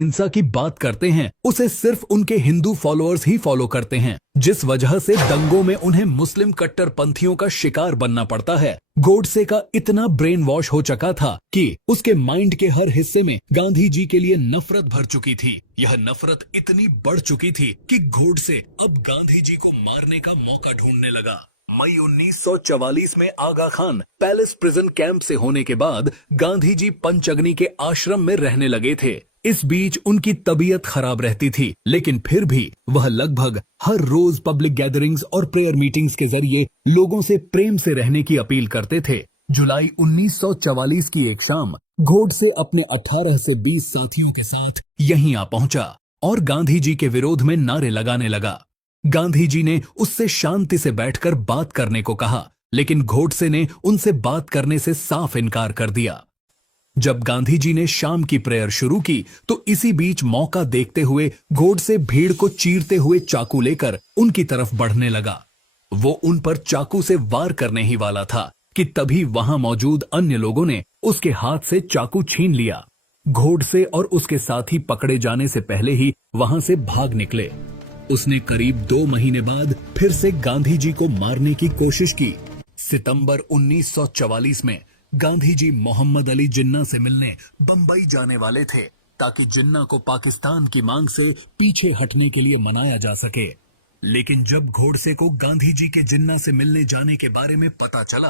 हिंसा की बात करते हैं उसे सिर्फ उनके हिंदू फॉलोअर्स ही फॉलो करते हैं, जिस वजह से दंगों में उन्हें मुस्लिम कट्टरपंथियों का शिकार बनना पड़ता है। गोडसे का इतना ब्रेन वॉश हो चुका था कि उसके माइंड के हर हिस्से में गांधी जी के लिए नफरत भर चुकी थी। यह नफरत इतनी बढ़ चुकी थी कि गोडसे अब गांधी जी को मारने का मौका ढूंढने लगा। मई 1944 में आगा खान पैलेस प्रिजन कैंप से होने के बाद गांधी जी पंचगनी के आश्रम में रहने लगे थे। इस बीच उनकी तबीयत खराब रहती थी, लेकिन फिर भी वह लगभग हर रोज पब्लिक गैदरिंग्स और प्रेयर मीटिंग्स के जरिए लोगों से प्रेम से रहने की अपील करते थे। जुलाई 1944 की एक शाम गोडसे अपने 18 से 20 साथियों के साथ यहीं आ पहुंचा और गांधी जी के विरोध में नारे लगाने लगा। गांधी जी ने उससे शांति से बैठकर बात करने को कहा, लेकिन गोडसे ने उनसे बात करने से साफ इनकार कर दिया। जब गांधी जी ने शाम की प्रेयर शुरू की तो इसी बीच मौका देखते हुए गोडसे भीड़ को चीरते हुए चाकू लेकर उनकी तरफ बढ़ने लगा। वो उन पर चाकू से वार करने ही वाला था कि तभी वहां मौजूद अन्य लोगों ने उसके हाथ से चाकू छीन लिया। गोडसे और उसके साथी पकड़े जाने से पहले ही वहां से भाग निकले। उसने करीब 2 महीने बाद फिर से गांधी जी को मारने की कोशिश की। सितंबर 1944 में गांधी जी मोहम्मद अली जिन्ना से मिलने बंबई जाने वाले थे ताकि जिन्ना को पाकिस्तान की मांग से पीछे हटने के लिए मनाया जा सके। लेकिन जब गोडसे को गांधी जी के जिन्ना से मिलने जाने के बारे में पता चला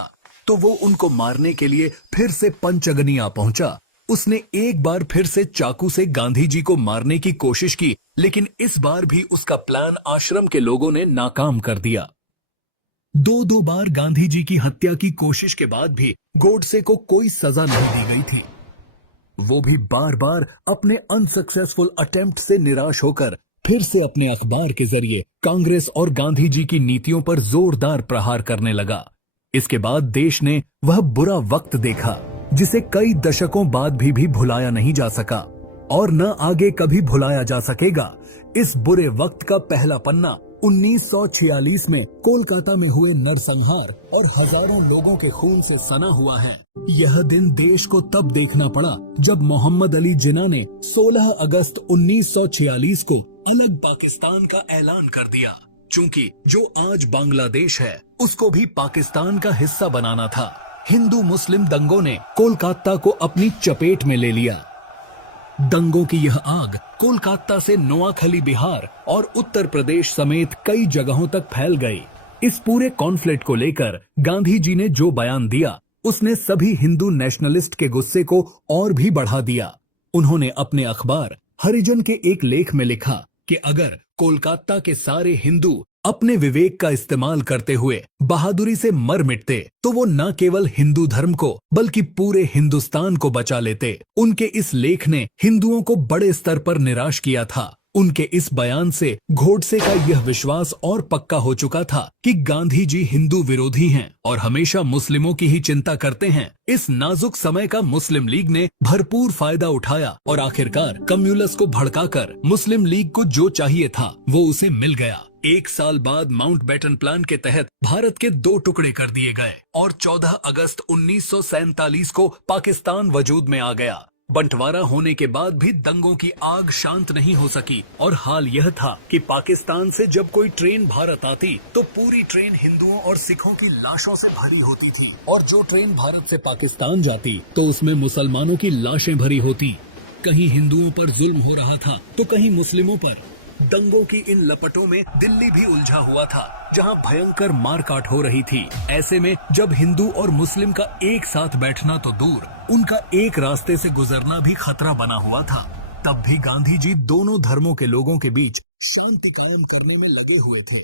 तो वो उनको मारने के लिए फिर से पंचगनी आ पहुंचा। उसने एक बार फिर से चाकू से गांधी जी को मारने की कोशिश की, लेकिन इस बार भी उसका प्लान आश्रम के लोगों ने नाकाम कर दिया। 2 बार गांधी जी की हत्या की कोशिश के बाद भी गोडसे को कोई सजा नहीं दी गई थी। वो भी बार बार अपने अनसक्सेसफुल अटेम्प्ट से निराश होकर फिर से अपने अखबार के जरिए कांग्रेस और गांधी जी की नीतियों पर जोरदार प्रहार करने लगा। इसके बाद देश ने वह बुरा वक्त देखा जिसे कई दशकों बाद भी भुलाया नहीं जा सका और न आगे कभी भुलाया जा सकेगा। इस बुरे वक्त का पहला पन्ना 1946 में कोलकाता में हुए नरसंहार और हजारों लोगों के खून से सना हुआ है। यह दिन देश को तब देखना पड़ा जब मोहम्मद अली जिन्ना ने 16 अगस्त 1946 को अलग पाकिस्तान का ऐलान कर दिया। चूंकि जो आज बांग्लादेश है उसको भी पाकिस्तान का हिस्सा बनाना था। हिंदू मुस्लिम दंगों ने कोलकाता को अपनी चपेट में ले लिया। दंगों की यह आग कोलकाता से नोआखली बिहार और उत्तर प्रदेश समेत कई जगहों तक फैल गई। इस पूरे कॉन्फ्लिक्ट को लेकर गांधी जी ने जो बयान दिया उसने सभी हिंदू नेशनलिस्ट के गुस्से को और भी बढ़ा दिया। उन्होंने अपने अखबार हरिजन के एक लेख में लिखा कि अगर कोलकाता के सारे हिंदू अपने विवेक का इस्तेमाल करते हुए बहादुरी से मर मिटते तो वो न केवल हिंदू धर्म को बल्कि पूरे हिंदुस्तान को बचा लेते। उनके इस लेख ने हिंदुओं को बड़े स्तर पर निराश किया था। उनके इस बयान से गोडसे का यह विश्वास और पक्का हो चुका था कि गांधी जी हिंदू विरोधी हैं और हमेशा मुस्लिमों की ही चिंता करते हैं। इस नाजुक समय का मुस्लिम लीग ने भरपूर फायदा उठाया और आखिरकार कम्युनिस्ट को भड़काकर मुस्लिम लीग को जो चाहिए था वो उसे मिल गया। 1 साल बाद माउंटबेटन प्लान के तहत भारत के 2 टुकड़े कर दिए गए और 14 अगस्त 1947 को पाकिस्तान वजूद में आ गया। बंटवारा होने के बाद भी दंगों की आग शांत नहीं हो सकी और हाल यह था कि पाकिस्तान से जब कोई ट्रेन भारत आती तो पूरी ट्रेन हिंदुओं और सिखों की लाशों से भरी होती थी और जो ट्रेन भारत से पाकिस्तान जाती तो उसमें मुसलमानों की लाशें भरी होती। कहीं हिंदुओं पर जुल्म हो रहा था तो कहीं मुस्लिमों पर। दंगों की इन लपटों में दिल्ली भी उलझा हुआ था जहां भयंकर मारकाट हो रही थी। ऐसे में जब हिंदू और मुस्लिम का एक साथ बैठना तो दूर, उनका एक रास्ते से गुजरना भी खतरा बना हुआ था। तब भी गांधी जी दोनों धर्मों के लोगों के बीच शांति कायम करने में लगे हुए थे।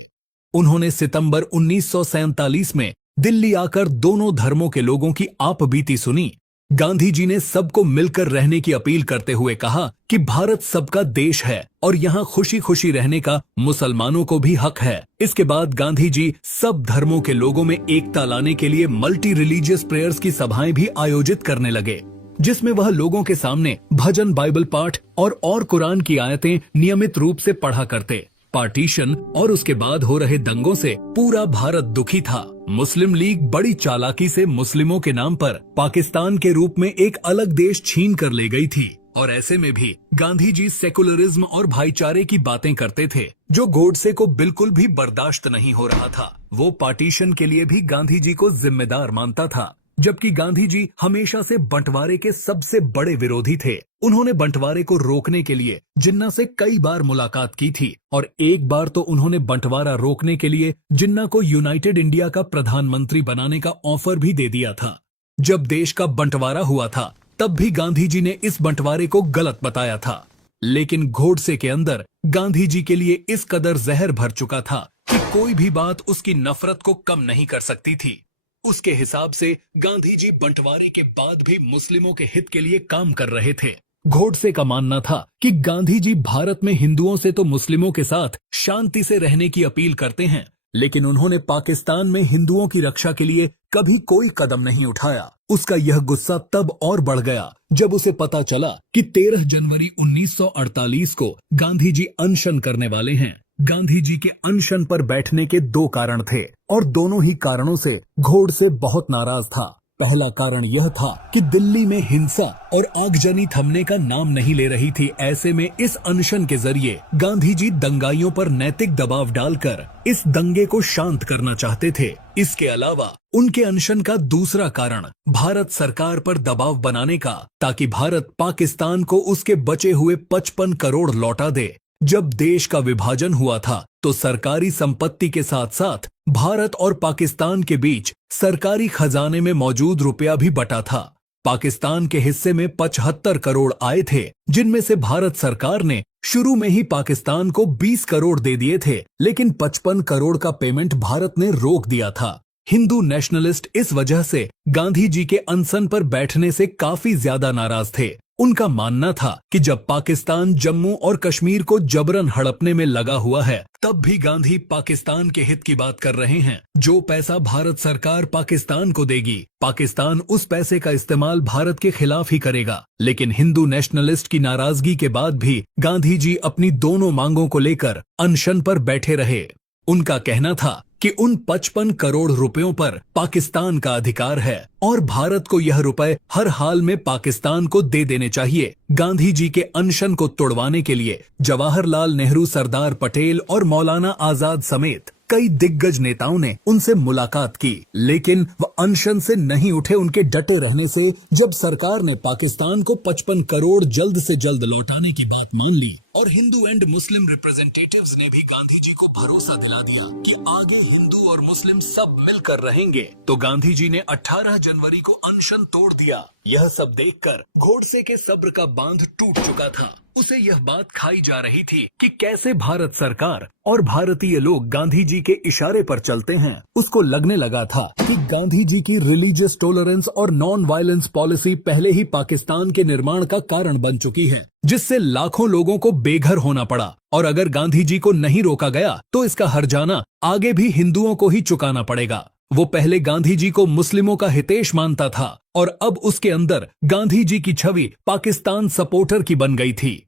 उन्होंने सितंबर 1947 में दिल्ली आकर दोनों धर्मों के लोगों की आपबीती सुनी। गांधी जी ने सबको मिलकर रहने की अपील करते हुए कहा कि भारत सबका देश है और यहाँ खुशी खुशी रहने का मुसलमानों को भी हक है। इसके बाद गांधी जी सब धर्मों के लोगों में एकता लाने के लिए मल्टी रिलीजियस प्रेयर्स की सभाएं भी आयोजित करने लगे, जिसमें वह लोगों के सामने भजन, बाइबल पाठ और कुरान की आयतें नियमित रूप से पढ़ा करते। पार्टीशन और उसके बाद हो रहे दंगों से पूरा भारत दुखी था। मुस्लिम लीग बड़ी चालाकी से मुस्लिमों के नाम पर पाकिस्तान के रूप में एक अलग देश छीन कर ले गई थी और ऐसे में भी गांधी जी सेकुलरिज्म और भाईचारे की बातें करते थे, जो गोडसे को बिल्कुल भी बर्दाश्त नहीं हो रहा था। वो पार्टीशन के लिए भी गांधी जी को जिम्मेदार मानता था, जबकि गांधी जी हमेशा से बंटवारे के सबसे बड़े विरोधी थे। उन्होंने बंटवारे को रोकने के लिए जिन्ना से कई बार मुलाकात की थी और एक बार तो उन्होंने बंटवारा रोकने के लिए जिन्ना को यूनाइटेड इंडिया का प्रधानमंत्री बनाने का ऑफर भी दे दिया था। जब देश का बंटवारा हुआ था तब भी गांधी जी ने इस बंटवारे को गलत बताया था, लेकिन गोडसे के अंदर गांधी जी के लिए इस कदर जहर भर चुका था कि कोई भी बात उसकी नफरत को कम नहीं कर सकती थी। उसके हिसाब से गांधी जी बंटवारे के बाद भी मुस्लिमों के हित के लिए काम कर रहे थे। गोडसे का मानना था कि गांधी जी भारत में हिंदुओं से तो मुस्लिमों के साथ शांति से रहने की अपील करते हैं, लेकिन उन्होंने पाकिस्तान में हिंदुओं की रक्षा के लिए कभी कोई कदम नहीं उठाया। उसका यह गुस्सा तब और बढ़ गया जब उसे पता चला कि 13 जनवरी 1948 को गांधी जी अनशन करने वाले हैं। गांधी जी के अनशन पर बैठने के 2 कारण थे और दोनों ही कारणों से गोडसे बहुत नाराज था। पहला कारण यह था कि दिल्ली में हिंसा और आगजनी थमने का नाम नहीं ले रही थी। ऐसे में इस अनशन के जरिए गांधी जी दंगाइयों पर नैतिक दबाव डालकर इस दंगे को शांत करना चाहते थे। इसके अलावा उनके अनशन का दूसरा कारण भारत सरकार पर दबाव बनाने का, ताकि भारत पाकिस्तान को उसके बचे हुए 55 करोड़ लौटा दे। जब देश का विभाजन हुआ था तो सरकारी संपत्ति के साथ साथ भारत और पाकिस्तान के बीच सरकारी खजाने में मौजूद रुपया भी बटा था। पाकिस्तान के हिस्से में 75 करोड़ आए थे, जिनमें से भारत सरकार ने शुरू में ही पाकिस्तान को 20 करोड़ दे दिए थे, लेकिन 55 करोड़ का पेमेंट भारत ने रोक दिया था। हिंदू नेशनलिस्ट इस वजह से गांधी जी के अनशन पर बैठने से काफी ज्यादा नाराज थे। उनका मानना था कि जब पाकिस्तान जम्मू और कश्मीर को जबरन हड़पने में लगा हुआ है, तब भी गांधी पाकिस्तान के हित की बात कर रहे हैं। जो पैसा भारत सरकार पाकिस्तान को देगी, पाकिस्तान उस पैसे का इस्तेमाल भारत के खिलाफ ही करेगा। लेकिन हिंदू नेशनलिस्ट की नाराजगी के बाद भी गांधी जी अपनी दोनों मांगों को लेकर अनशन पर बैठे रहे। उनका कहना था कि उन 55 करोड़ रुपयों पर पाकिस्तान का अधिकार है और भारत को यह रुपए हर हाल में पाकिस्तान को दे देने चाहिए। गांधी जी के अनशन को तोड़वाने के लिए जवाहरलाल नेहरू, सरदार पटेल और मौलाना आजाद समेत कई दिग्गज नेताओं ने उनसे मुलाकात की, लेकिन वह अनशन से नहीं उठे। उनके डटे रहने से जब सरकार ने पाकिस्तान को 55 करोड़ जल्द से जल्द लौटाने की बात मान ली और हिंदू एंड मुस्लिम रिप्रेजेंटेटिव्स ने भी गांधी जी को भरोसा दिला दिया कि आगे हिंदू और मुस्लिम सब मिलकर रहेंगे, तो गांधी जी ने 18 जनवरी को अनशन तोड़ दिया। यह सब देखकर गोडसे के सब्र का बांध टूट चुका था। उसे यह बात खाई जा रही थी कि कैसे भारत सरकार और भारतीय लोग गांधी जी के इशारे पर चलते हैं। उसको लगने लगा था कि गांधी जी की रिलीजियस टॉलरेंस और नॉन वायलेंस पॉलिसी पहले ही पाकिस्तान के निर्माण का कारण बन चुकी है, जिससे लाखों लोगों को बेघर होना पड़ा। और अगर गांधी जी को नहीं रोका गया तो इसका हर्जाना आगे भी हिंदुओं को ही चुकाना पड़ेगा। वो पहले गांधी जी को मुस्लिमों का हितेश मानता था और अब उसके अंदर गांधी जी की छवि पाकिस्तान सपोर्टर की बन गई थी।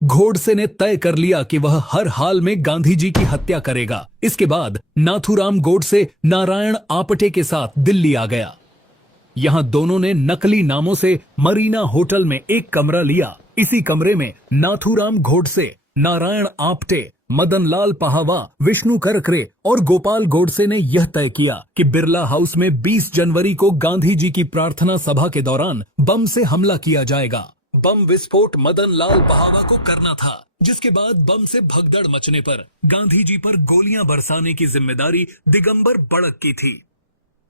गोडसे ने तय कर लिया कि वह हर हाल में गांधी जी की हत्या करेगा। इसके बाद नाथूराम गोडसे नारायण आपटे के साथ दिल्ली आ गया। यहां दोनों ने नकली नामों से मरीना होटल में एक कमरा लिया। इसी कमरे में नाथूराम गोडसे, नारायण आपटे, मदन लाल पहावा, विष्णु करकरे और गोपाल गोडसे ने यह तय किया कि बिरला हाउस में 20 जनवरी को गांधी जी की प्रार्थना सभा के दौरान बम से हमला किया जाएगा। बम विस्फोट मदन लाल पहावा को करना था, जिसके बाद बम से भगदड़ मचने पर गांधी जी पर गोलियां बरसाने की जिम्मेदारी दिगंबर बड़क की थी।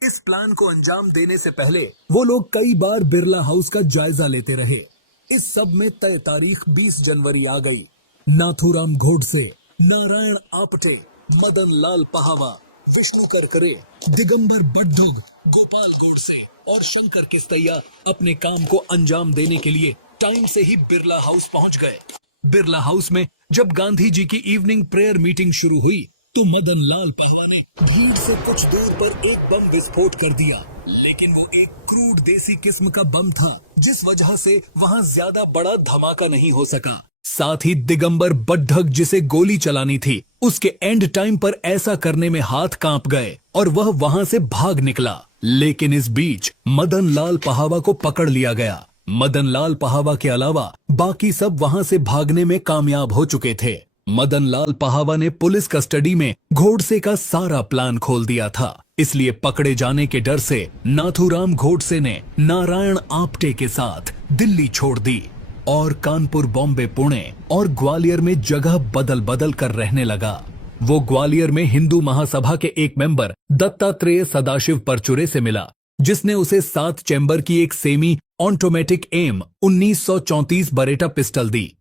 इस प्लान को अंजाम देने से पहले वो लोग कई बार बिरला हाउस का जायजा लेते रहे। इस सब में तय तारीख 20 जनवरी आ गई। नाथूराम गोडसे, नारायण आपटे, मदन लाल पहावा, विष्णु करकरे, दिगंबर बड्ढुग, गोपाल गोडसे और शंकर किस्तैया अपने काम को अंजाम देने के लिए टाइम से ही बिरला हाउस पहुंच गए। बिरला हाउस में जब गांधी जी की इवनिंग प्रेयर मीटिंग शुरू हुई तो मदन लाल पहवा ने भीड़ से कुछ दूर पर एक बम विस्फोट कर दिया, लेकिन वो एक क्रूड देसी किस्म का बम था, जिस वजह से वहां ज्यादा बड़ा धमाका नहीं हो सका। साथ ही दिगंबर बड्ढग जिसे गोली चलानी थी, उसके एंड टाइम पर ऐसा करने में हाथ कांप गए और वह वहां से भाग निकला। लेकिन इस बीच मदन लाल पहावा को पकड़ लिया गया। मदनलाल पहावा के अलावा बाकी सब वहां से भागने में कामयाब हो चुके थे। मदनलाल पहावा ने पुलिस कस्टडी में गोडसे का सारा प्लान खोल दिया था, इसलिए पकड़े जाने के डर से नाथूराम गोडसे ने नारायण आप्टे के साथ दिल्ली छोड़ दी और कानपुर, बॉम्बे, पुणे और ग्वालियर में जगह बदल बदल कर रहने लगा। वो ग्वालियर में हिंदू महासभा के एक मेंबर दत्तात्रेय सदाशिव परचुरे से मिला, जिसने उसे 7 चैम्बर की एक semi automatic M 1934 Beretta pistol दी।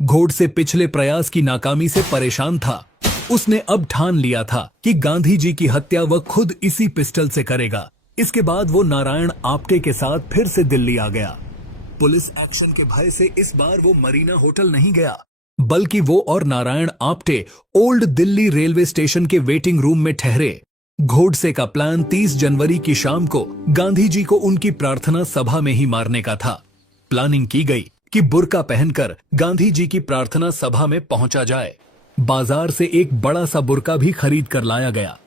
गोडसे पिछले प्रयास की नाकामी से परेशान था। उसने अब ठान लिया था कि गांधी जी की हत्या वह खुद इसी पिस्टल से करेगा। इसके बाद वो नारायण आप्टे के साथ फिर से दिल्ली आ गया। पुलिस एक्शन के भय से इस बार वो मरीना होटल नहीं गया, बल्कि वो और Narayan Apte old Delhi railway station के वेटिंग रूम में ठहरे। गोडसे का प्लान 30 जनवरी की शाम को गांधी जी को उनकी प्रार्थना सभा में ही मारने का था। प्लानिंग की गई कि बुर्का पहनकर गांधी जी की प्रार्थना सभा में पहुंचा जाए। बाजार से एक बड़ा सा बुर्का भी खरीद कर लाया गया,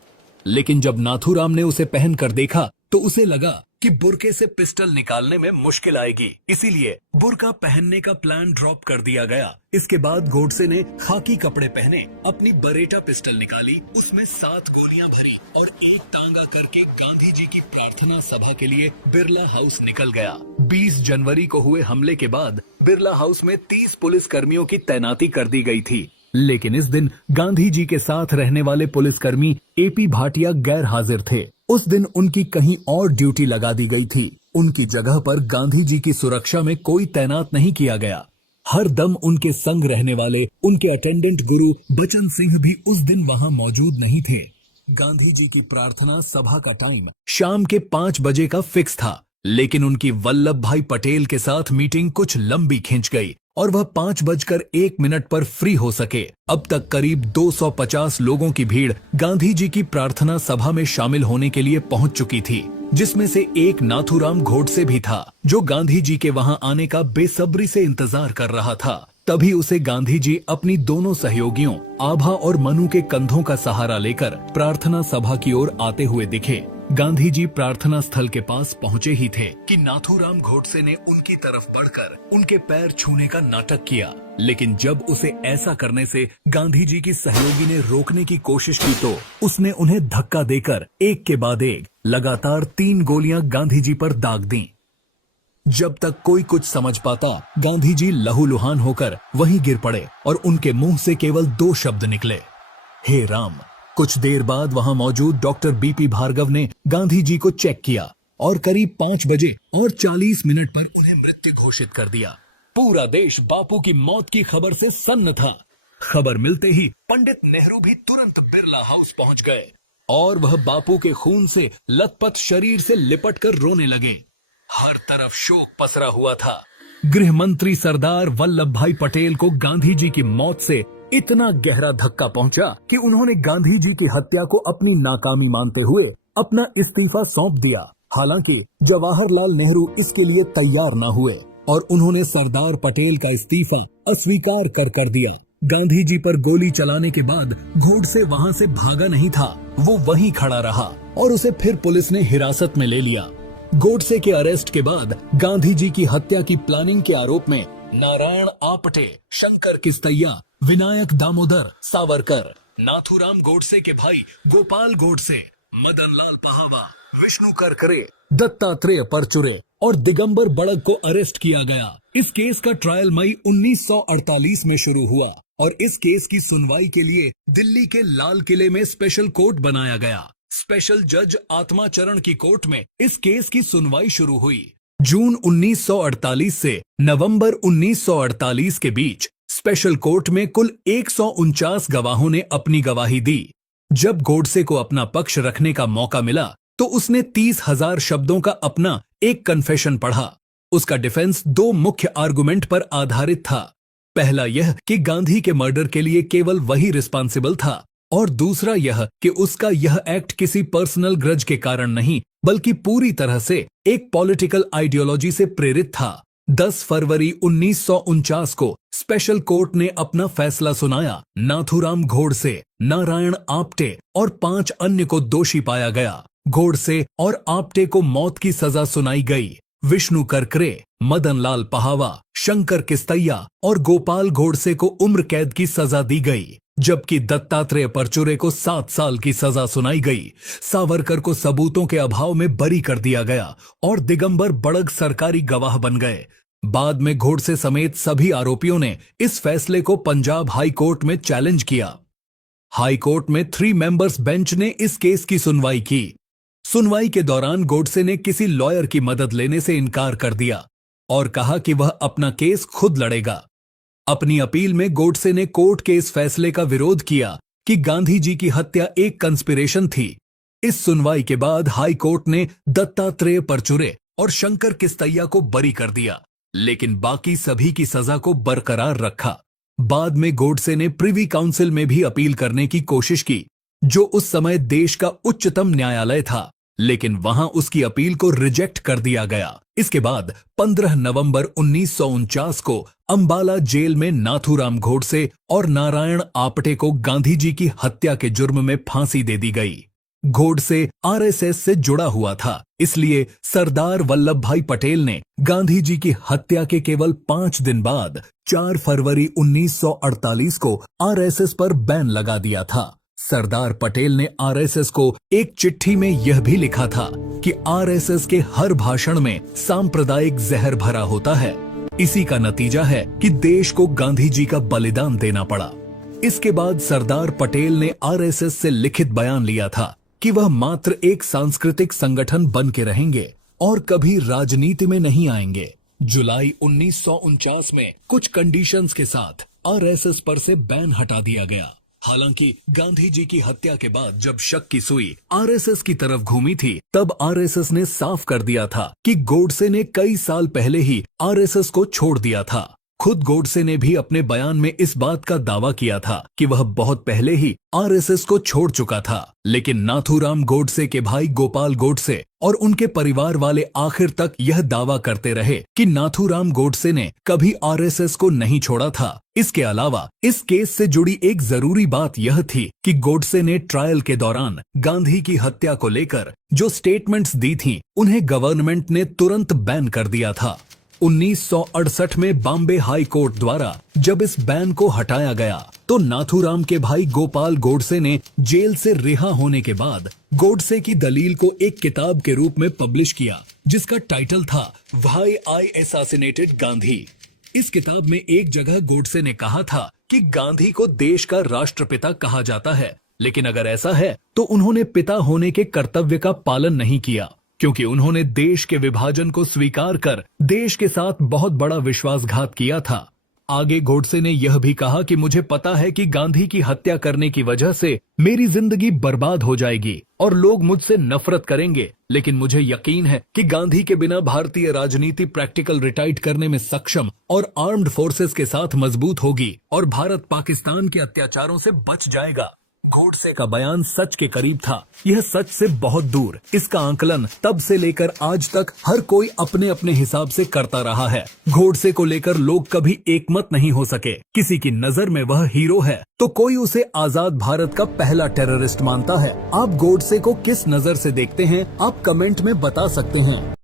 लेकिन जब नाथूराम ने उसे पहनकर देखा तो उसे लगा कि बुर्के से पिस्टल निकालने में मुश्किल आएगी, इसीलिए बुर्का पहनने का प्लान ड्रॉप कर दिया गया। इसके बाद गोडसे ने खाकी कपड़े पहने, अपनी बरेटा पिस्टल निकाली, उसमें 7 गोलियां भरी और एक टांगा करके गांधी जी की प्रार्थना सभा के लिए बिरला हाउस निकल गया। 20 जनवरी को हुए हमले के बाद बिरला हाउस में 30 पुलिस कर्मियों की तैनाती कर दी गई थी, लेकिन इस दिन गांधी जी के साथ रहने वाले पुलिसकर्मी एपी भाटिया गैर हाजिर थे। उस दिन उनकी कहीं और ड्यूटी लगा दी गई थी। उनकी जगह पर गांधी जी की सुरक्षा में कोई तैनात नहीं किया गया। हर दम उनके संग रहने वाले उनके अटेंडेंट गुरु बचन सिंह भी उस दिन वहां मौजूद नहीं थे। गांधी जी की प्रार्थना सभा का टाइम शाम के 5 बजे का फिक्स था, लेकिन उनकी वल्लभ भाई पटेल के साथ मीटिंग कुछ लंबी खिंच गई और वह 5:01 पर फ्री हो सके। अब तक करीब 250 लोगों की भीड़ गांधी जी की प्रार्थना सभा में शामिल होने के लिए पहुंच चुकी थी, जिसमें से एक नाथूराम गोडसे भी था, जो गांधी जी के वहां आने का बेसब्री से इंतजार कर रहा था। तभी उसे गांधी जी अपनी दोनों सहयोगियों आभा और मनु के कंधों का सहारा लेकर प्रार्थना सभा की ओर आते हुए दिखे। गांधी जी प्रार्थना स्थल के पास पहुंचे ही थे कि नाथूराम गोडसे ने उनकी तरफ बढ़कर उनके पैर छूने का नाटक किया, लेकिन जब उसे ऐसा करने से गांधी जी की सहयोगी ने रोकने की कोशिश की तो उसने उन्हें धक्का देकर एक के बाद एक लगातार 3 गोलियां गांधी जी पर दाग दी। जब तक कोई कुछ समझ पाता, गांधी जी लहूलुहान होकर वहीं गिर पड़े और उनके मुंह से केवल 2 शब्द निकले, हे राम। कुछ देर बाद वहां मौजूद डॉक्टर बीपी भार्गव ने गांधी जी को चेक किया और करीब 5 बजे और 40 मिनट पर उन्हें मृत्यु घोषित कर दिया। पूरा देश बापू की मौत की खबर से सन्न था। खबर मिलते ही पंडित नेहरू भी तुरंत बिरला हाउस पहुंच गए और वह बापू के खून से लथपथ शरीर से लिपट कर रोने लगे। हर तरफ शोक पसरा हुआ था। गृह मंत्री सरदार वल्लभ भाई पटेल को गांधी जी की मौत से इतना गहरा धक्का पहुंचा कि उन्होंने गांधी जी की हत्या को अपनी नाकामी मानते हुए अपना इस्तीफा सौंप दिया। हालांकि जवाहरलाल नेहरू इसके लिए तैयार न हुए और उन्होंने सरदार पटेल का इस्तीफा अस्वीकार कर दिया। गांधी जी पर गोली चलाने के बाद गोडसे वहां से भागा नहीं था, वो वहीं खड़ा रहा और उसे फिर पुलिस ने हिरासत में ले लिया। गोडसे के अरेस्ट के बाद गांधी जी की हत्या की प्लानिंग के आरोप में नारायण आप्टे, शंकर किस्तैया, विनायक दामोदर सावरकर, नाथूराम गोडसे के भाई गोपाल गोडसे, मदनलाल पहावा, विष्णु करकरे, दत्तात्रेय परचुरे और दिगंबर बड़ग को अरेस्ट किया गया। इस केस का ट्रायल मई 1948 में शुरू हुआ और इस केस की सुनवाई के लिए दिल्ली के लाल किले में स्पेशल कोर्ट बनाया गया। स्पेशल जज आत्माचरण की कोर्ट में इस केस की सुनवाई शुरू हुई। जून 1948 से नवंबर 1948 के बीच स्पेशल कोर्ट में कुल 149 गवाहों ने अपनी गवाही दी। जब गोडसे को अपना पक्ष रखने का मौका मिला तो उसने 30,000 शब्दों का अपना एक कन्फेशन पढ़ा। उसका डिफेंस 2 मुख्य आर्गुमेंट पर आधारित था। पहला यह कि गांधी के मर्डर के लिए केवल वही रिस्पॉन्सिबल था और दूसरा यह कि उसका यह एक्ट किसी पर्सनल ग्रज के कारण नहीं बल्कि पूरी तरह से एक पॉलिटिकल आइडियोलॉजी से प्रेरित था। 10 फरवरी 1949 को स्पेशल कोर्ट ने अपना फैसला सुनाया। नाथूराम गोडसे, नारायण आप्टे और 5 अन्य को दोषी पाया गया। गोडसे और आप्टे को मौत की सजा सुनाई गई। विष्णु करकरे, मदन लाल पहावा, शंकर किस्तैया और गोपाल गोडसे को उम्र कैद की सजा दी गई, जबकि दत्तात्रेय परचुरे को 7 साल की सजा सुनाई गई। सावरकर को सबूतों के अभाव में बरी कर दिया गया और दिगंबर बड़ग सरकारी गवाह बन गए। बाद में गोडसे समेत सभी आरोपियों ने इस फैसले को पंजाब हाई कोर्ट में चैलेंज किया। हाई कोर्ट में 3 मेंबर्स बेंच ने इस केस की सुनवाई की। सुनवाई के दौरान गोडसे ने किसी लॉयर की मदद लेने से इनकार कर दिया और कहा कि वह अपना केस खुद लड़ेगा। अपनी अपील में गोडसे ने कोर्ट के इस फैसले का विरोध किया कि गांधी जी की हत्या एक कंस्पिरेशन थी। इस सुनवाई के बाद हाई कोर्ट ने दत्तात्रेय परचुरे और शंकर किस्तैया को बरी कर दिया, लेकिन बाकी सभी की सजा को बरकरार रखा। बाद में गोडसे ने प्रिवी काउंसिल में भी अपील करने की कोशिश की, जो उस समय देश का उच्चतम न्यायालय था, लेकिन वहां उसकी अपील को रिजेक्ट कर दिया गया। इसके बाद 15 नवंबर 1949 को अंबाला जेल में नाथूराम गोडसे और नारायण आपटे को गांधी जी की हत्या के जुर्म में फांसी दे दी गई। गोडसे आरएसएस से जुड़ा हुआ था, इसलिए सरदार वल्लभ भाई पटेल ने गांधी जी की हत्या के केवल 5 दिन बाद 4 फरवरी 1948 को आरएसएस पर बैन लगा दिया था। सरदार पटेल ने आरएसएस को एक चिट्ठी में यह भी लिखा था कि आरएसएस के हर भाषण में सांप्रदायिक जहर भरा होता है। इसी का नतीजा है कि देश को गांधी जी का बलिदान देना पड़ा। इसके बाद सरदार पटेल ने आरएसएस से लिखित बयान लिया था कि वह मात्र एक सांस्कृतिक संगठन बन के रहेंगे और कभी राजनीति में नहीं आएंगे। जुलाई 1949 में कुछ कंडीशंस के साथ आरएसएस पर से बैन हटा दिया गया। हालांकि गांधी जी की हत्या के बाद जब शक की सुई आरएसएस की तरफ घूमी थी, तब आरएसएस ने साफ कर दिया था कि गोडसे ने कई साल पहले ही आरएसएस को छोड़ दिया था। खुद गोडसे ने भी अपने बयान में इस बात का दावा किया था कि वह बहुत पहले ही आरएसएस को छोड़ चुका था, लेकिन नाथूराम गोडसे के भाई गोपाल गोडसे और उनके परिवार वाले आखिर तक यह दावा करते रहे कि नाथूराम गोडसे ने कभी आरएसएस को नहीं छोड़ा था। इसके अलावा इस केस से जुड़ी एक जरूरी बात यह थी कि गोडसे ने ट्रायल के दौरान गांधी की हत्या को लेकर जो स्टेटमेंट्स दी थीं, उन्हें गवर्नमेंट ने तुरंत बैन कर दिया था। 1968 में बॉम्बे हाई कोर्ट द्वारा जब इस बैन को हटाया गया, तो नाथूराम के भाई गोपाल गोडसे ने जेल से रिहा होने के बाद गोडसे की दलील को एक किताब के रूप में पब्लिश किया, जिसका टाइटल था व्हाई आई असैसिनेटेड गांधी। इस किताब में एक जगह गोडसे ने कहा था कि गांधी को देश का राष्ट्रपिता कहा जाता है, लेकिन अगर ऐसा है तो उन्होंने पिता होने के कर्तव्य का पालन नहीं किया, क्योंकि उन्होंने देश के विभाजन को स्वीकार कर देश के साथ बहुत बड़ा विश्वासघात किया था। आगे गोडसे ने यह भी कहा कि मुझे पता है कि गांधी की हत्या करने की वजह से मेरी जिंदगी बर्बाद हो जाएगी और लोग मुझसे नफरत करेंगे, लेकिन मुझे यकीन है कि गांधी के बिना भारतीय राजनीति प्रैक्टिकल रिटाइट करने में सक्षम और आर्म्ड फोर्सेस के साथ मजबूत होगी और भारत पाकिस्तान के अत्याचारों से बच जाएगा। गोडसे का बयान सच के करीब था, यह सच से बहुत दूर। इसका आंकलन तब से लेकर आज तक हर कोई अपने अपने हिसाब से करता रहा है। गोडसे को लेकर लोग कभी एकमत नहीं हो सके। किसी की नजर में वह हीरो है तो कोई उसे आजाद भारत का पहला टेररिस्ट मानता है। आप गोडसे को किस नजर से देखते हैं, आप कमेंट में बता सकते हैं।